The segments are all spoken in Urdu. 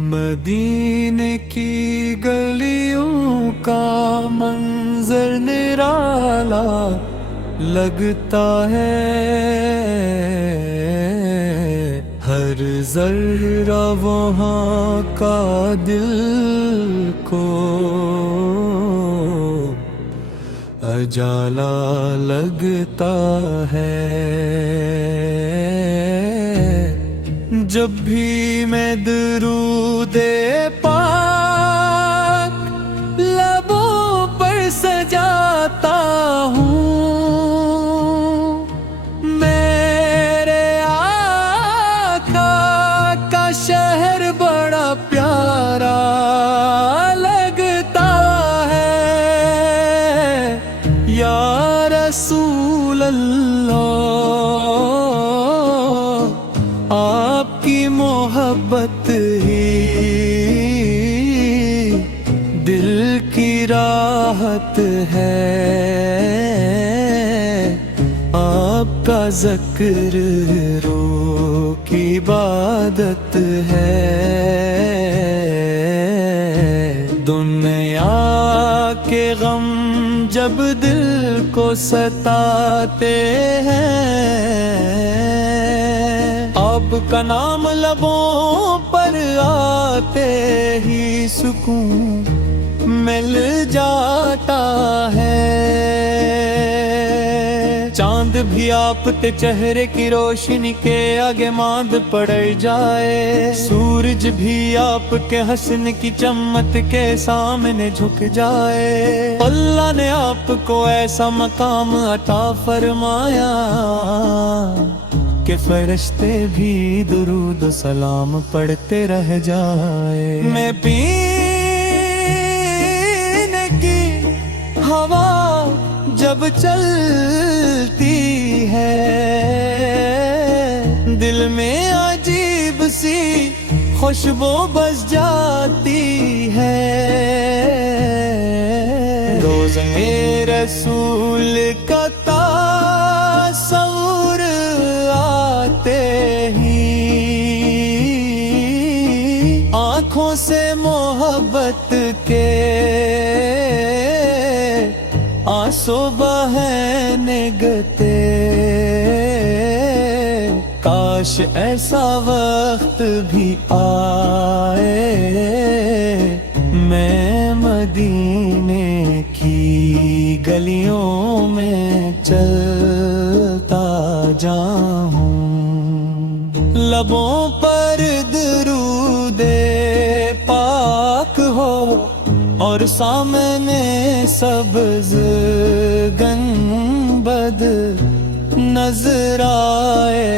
مدینے کی گلیوں کا منظر نرالا لگتا ہے، ہر ذرہ وہاں کا دل کو اجالا لگتا ہے۔ جب بھی میں درود پاک لبوں پر سجاتا ہوں، میرے آقا کا شہر بڑا پیارا لگتا ہے۔ یا رسول اللہ، آپ کی محبت ہی دل کی راحت ہے، آپ کا ذکر روح کی عبادت ہے۔ دنیا کے غم جب دل کو ستاتے ہیں، آپ کا نام لبوں پر آتے ہی سکون مل جاتا ہے۔ چاند بھی آپ کے چہرے کی روشنی کے آگے ماند پڑ جائے، سورج بھی آپ کے حسن کی چمک کے سامنے جھک جائے۔ اللہ نے آپ کو ایسا مقام عطا فرمایا کہ فرشتے بھی درود و سلام پڑھتے رہ جائے۔ میں پینے کی ہوا جب چلتی ہے، دل میں عجیب سی خوشبو بس جاتی ہے۔ روزے رسول کا تصور آتے ہی آنکھوں سے محبت کے آنسو بہنے گتے۔ کاش ایسا وقت بھی آئے، میں مدینے کی گلیوں میں چلتا جاؤں، لبوں پر درود پاک ہو اور سامنے سبز گنبد نظر آئے،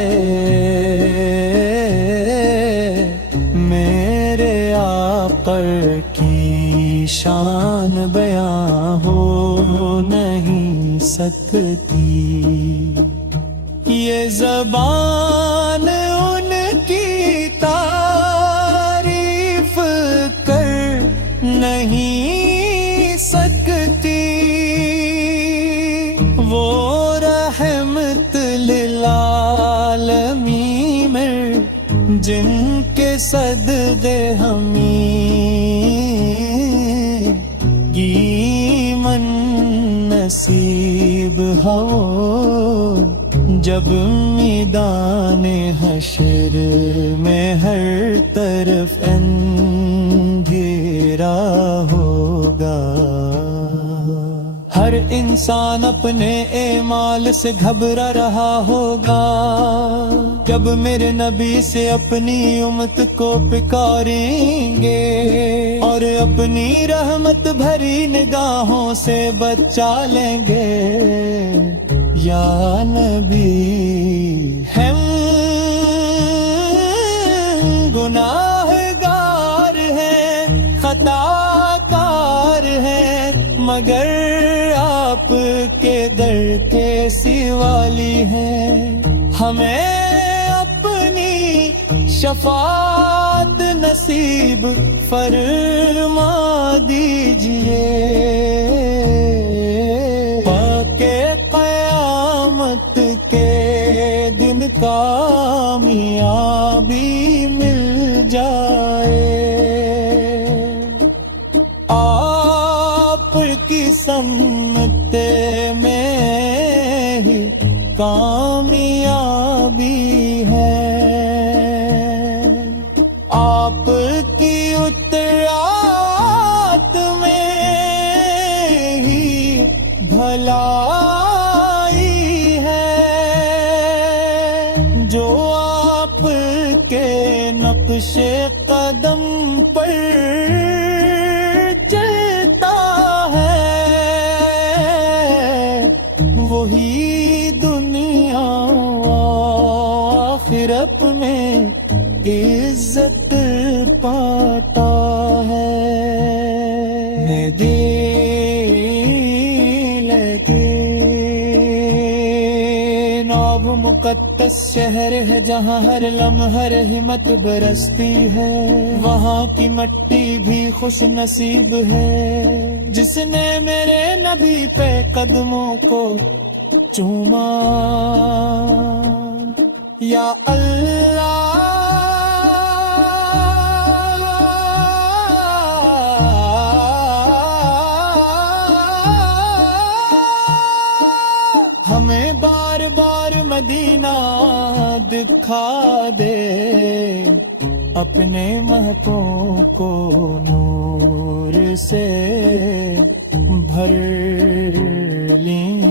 میرے آقا کی شان بیان ہو نہیں سکتی، یہ زبان ان کی تعریف کر نہیں سکتی۔ وہ رحمت للعالمین جن کے صدقے ہمیں ایمن نصیب ہو، جب میدان حشر میں ہر طرف اندھیرا ہوگا۔ ہر انسان اپنے اعمال سے گھبرا رہا ہوگا، جب میرے نبی سے اپنی امت کو پکاریں گے اور اپنی رحمت بھری نگاہوں سے بچا لیں گے۔ یا نبی ہم گناہگار ہیں، خطا کار ہیں، مگر آپ کے در کے سوالی ہیں، ہمیں اپنی شفاعت نصیب فرما دیجئے۔ پاکے قیامت کے دن کامیابی مل جائے۔ آپ کی اطاعت میں ہی بھلائی ہے، جو آپ کے نقش قدم پر چلتا ہے، وہی دنیا آخرت میں عزت پاتا ہے۔ ناب مقدس شہر ہے جہاں ہر لمحہ رحمت برستی ہے، وہاں کی مٹی بھی خوش نصیب ہے جس نے میرے نبی پہ قدموں کو چوما۔ یا اللہ ہمیں بار بار مدینہ دکھا دے، اپنے مہتوں کو نور سے بھر لیں،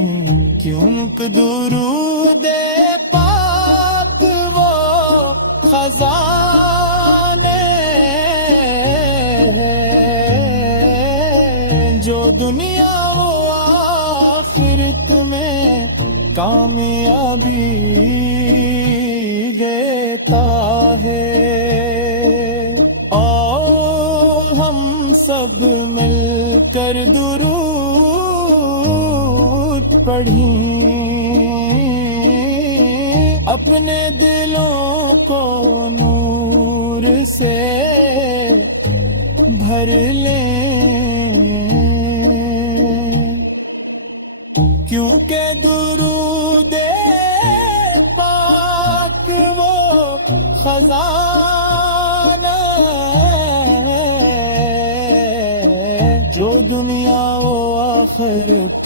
کیوں کہ درود پاک وہ خزانے ہیں جو دنیا و آخرت میں کامیابی دیتا ہے۔ اور ہم سب مل کر درود پڑھیں، اپنے دلوں کو نور سے بھر لیں، کیونکہ درود پاک وہ خزانہ ہے جو دنیا و آخرت